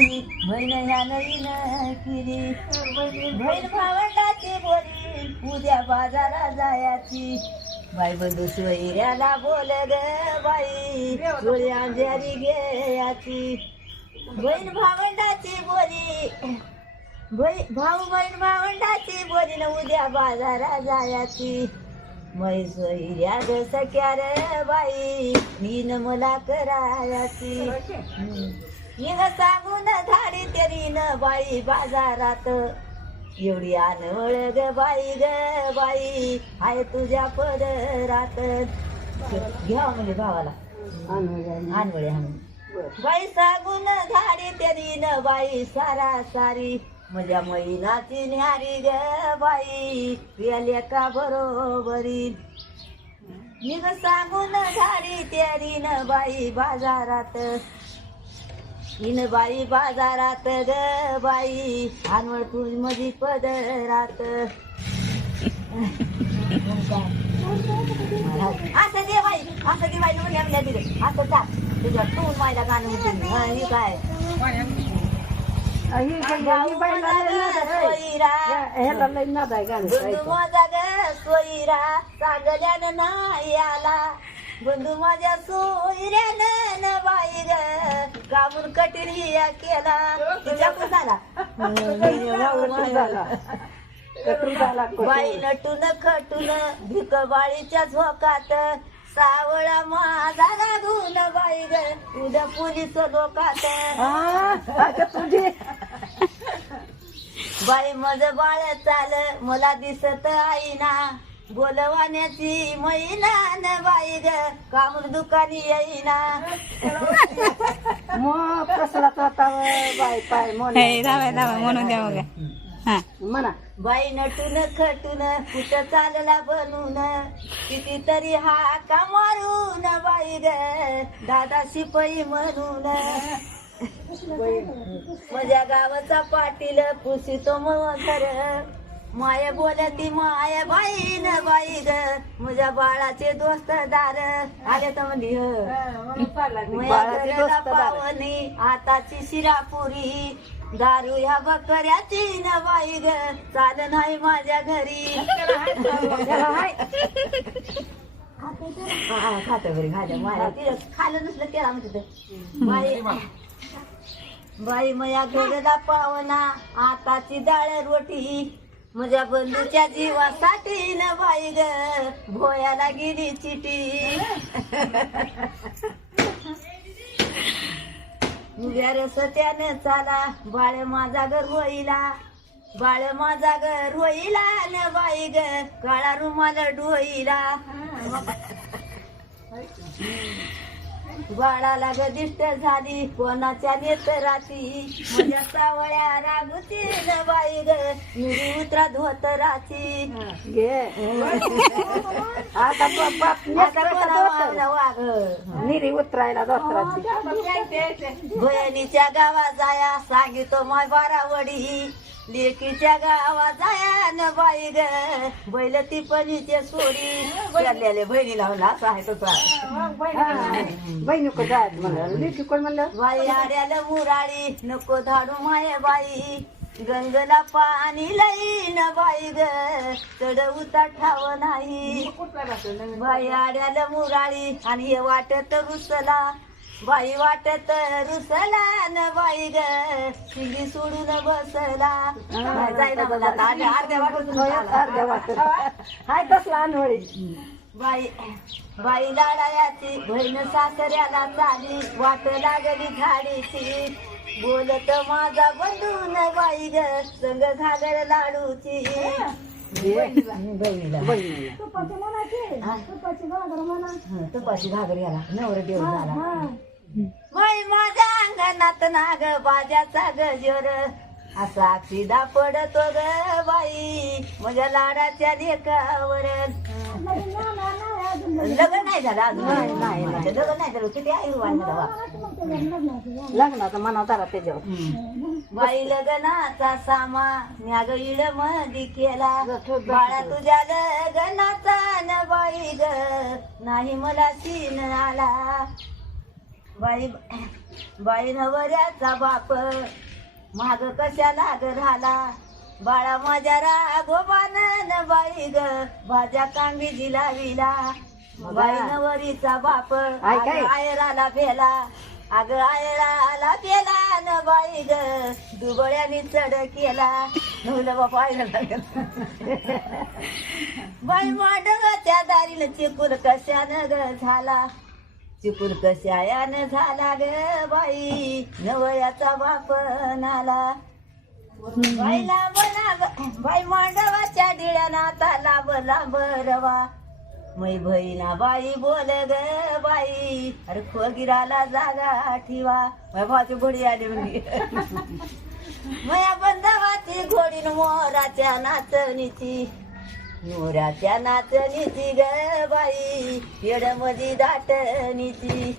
बहीण ह्या नवीन किरी. बहीण भावंडाची बोली उद्या बाजारात जायची. बाई बंधू सोयऱ्याला बोल ग बाई डोळी अंजारी घ्यायची. बहीण भावंडाची बोली भाऊ बहीण भावंडाची बोली न उद्या बाजारात जायची. म्हैस हिऱ्या ग सख्या रे बाई मीन मला करायची. हिन सांगून धाडी न बाई बाजारात. एवढी अनवळ ग बाई ग बाई आहे तुझ्या पदरात. घ्या म्हणजे भावाला अनवळे हाणून बाई सांगून धाडी न बाई सारा सारी. म्हणजे माझ्या मैनाची न्यारी ग बाई पेले का बरोबरी. मी सांगून धाडी तेरीन बाई बाजारात. इन बाई बाजारात ग बाई. अनवळ तू मधी पदरात. असं दे बाई असं दे बाई म्हणल्या म्हणल्या दिले असं जा तुझ्या तू माझ्या गाणं म्हणते हा, काय सोयरा. सांगल्यानं नाही आला. बंधू माझ्या सोयऱ्यानं न बाई ग कामून कटिरी केला तिच्या झाला. बाई नटून खटून भिक बाळीच्या झोकात सावळा माझा लागून बाई ग उद्या पोलीस लोकात. बाई मज बाळ चाल मला दिसत आईना बोलवाण्याची मैना न बाई ग. कामून दुकानी येईना. हे दावा दावा म्हणून द्या बघा हा. म्हणा. बाई नटून खटून कुठं चालला बनून? कितीतरी हाका मारून बाई ग. दादा शिपाई म्हणून. माझ्या गावाचा पाटील पुसितो मगर माया बोलती माया बाई न बाई ग माझ्या बाळाचे दोस्तदार आले तर दोस्तदार. पावनी आताची शिरापुरी. दारू ह्या बकऱ्याची न बाई ग चाल नाही माझ्या घरी. खात घरी खाल्या माया तिला खाल्लं नसलं केला म्हणते ते. बाई बाई मया घरला पावना. आताची डाळ रोटी. माझ्या बंधूच्या जीवासाठी न बाई ग भोयाला गेली चिटी उभ्या रस्त्यानं चाला बाळ माझा घर होईला बाळ माझा घर होईला न बाई ग काळा रुमाल डोईला. बाळाला ग दिष्ट झाली कोणाच्या नेतराची माझ्या सावळ्या रागुती न बाई ग मिरी उतरा धोतराची घे आता वाग निरी उतरायला गावात जाया सांगितो माय बारावडी. लेकीच्या गावात जाया न बाई ग बैल ती पणीचे सोडी. चाललेले बहिणी लावला. असं आहे तसा बहिणी को जायत म्हणलं कोण म्हणलं. बाई आड्याला मुराळी नको धाडू माये बाई. गंगला पाणी लई न बाई ग चढ उता ठाव नाही. बाई आड्याला मुराळी आणि हे वाटत रुसला. बाई वाटत रुसला न बाई ग. शिंगी सोडून बसला. जायला मला आता अर्ध्या अर्ध्या वाटत अर्ध्या वाटत हाय तसला अनवळी बाई बाई लाडायाची बहीण सासऱ्याला चाली. वाट लागली झाडीची. बोलत माझा बंधून बाई ग. संग घागर लाडूची. तुपाची घागर याला. नवर देव झाला. बाई माझ्या अंगणात नाग बाजाचा गजर. असा फिदा पडतो ग बाई माझ्या लाडाच्या लेकावर. लग्न नाही झालं अजून. नाही नाही. लग्न नाही झालं. किती आई बाबा. लग्नाचा मनाव जरा त्याच्यावर बाई लग्नाचा सामा म्याग इड मधी केला. बाळा तुझ्या लग्नाचा न बाई ग. नाही मला सीन आला. बाई बाई नवऱ्याचा बाप. माग कशाला ग राहिला? बाळा माझ्या राघोबान न बाई ग. भाज्या कांबी लाविला. बाई नवरीचा बाप. आयराला भेला. अग आयराला भेला न बाई ग. दुबळ्याने चढ केला. नवलं बापा आयराला गेला बाई मांडवाच्या दारीला चिपूर कशानं ग झाला? चिपूर कशायानं झाला ग बाई? नवयाचा बाप नाला. बाई लांब बाई मांडवाच्या दिळ्या आता लांब लांब रवा मै बहिणा बाई बोल ग बाई अरे खोगिराला जागा ठेवा. माझ्या भावाची घोडी आली म्हणजे मया बंधवाची घोडी मोराच्या नाचणीची मोराच्या नाचणीची ग बाई. येडमधी दाटणीची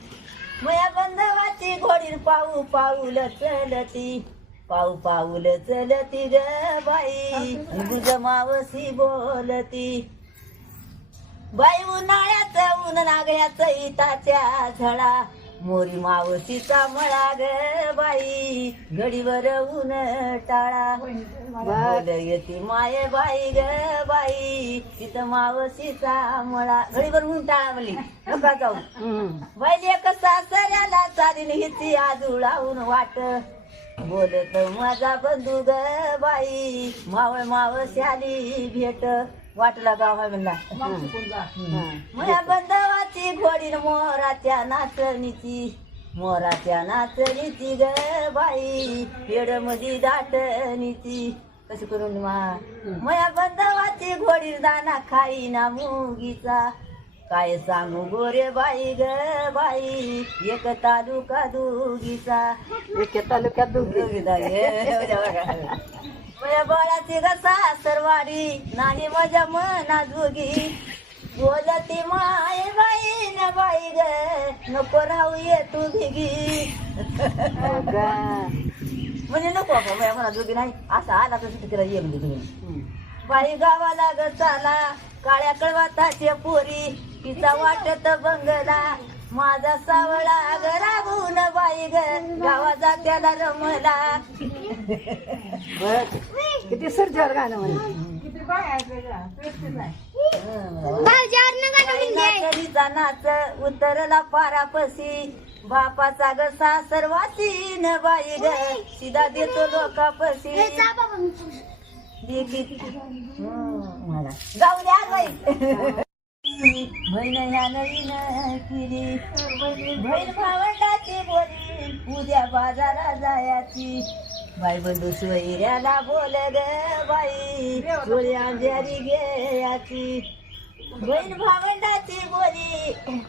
मया बंधवाची घोडीर पाऊ पाऊल चलती पाऊ पाऊल चलती ग बाई. गुजमावशी बोलती. बाई उन्हाळ्याचं ऊन नागळ्याचं इताच्या झळा. मोरी मावशीचा मळा ग बाई. घडीवर ऊन टाळा. बोल येते माये बाई ग बाई. तिथं मावशीचा मळा. घडीवर ऊन टाळा म्हणली नका जाऊ. बैल एक सासऱ्याला चालीन हिची आजुळाहून वाट. बोलत माझा बंधू ग बाई. मावळ मावश्याली भेट. वाटला गाव म्हणला. हा. माझ्या बंधवाची घोडी न मोराच्या नाचणीची. मोराच्या नाचणीची ग बाई पेड मधी दाटणीची कशी करून मा? माझ्या बंधवाची घोडी दाना खाई ना मुगीचा. काय सांगू गोरे बाई ग बाई एक तालुका दुगीचा. एके तालुक्यात दुगीचा. माझ्या बाळाची रसा सरवाडी नाही माझ्या मना जोगी. बोलती माय ग नको राहू ये तू भिगी? म्हणजे नको बाबा माझ्या मना जोगी नाही असा आला तर तिला ये म्हणजे तुम्ही. बाई गावाला ग चाला काळ्या कळवाताचे पोरी तिचा वाटत बंगला. माझा सावळा ग रागून बाई ग गावा जात्याला रमला. किती सर्जर गाणं म्हणजे नाचणीचा नाच उतरला पारापसी बापाचा ग सासरवासी न बाई ग. सिधा देतो लोकापसी जाऊ द्या बाई. बहीण ह्या नवीन केली बहीण भावंडाची बोली. उद्या बाजारा जायाची. बाई बंधू सोयऱ्याला बोल ग बाई चोळ्या अंजारी घ्यायची बहीण भावंडाची बोली.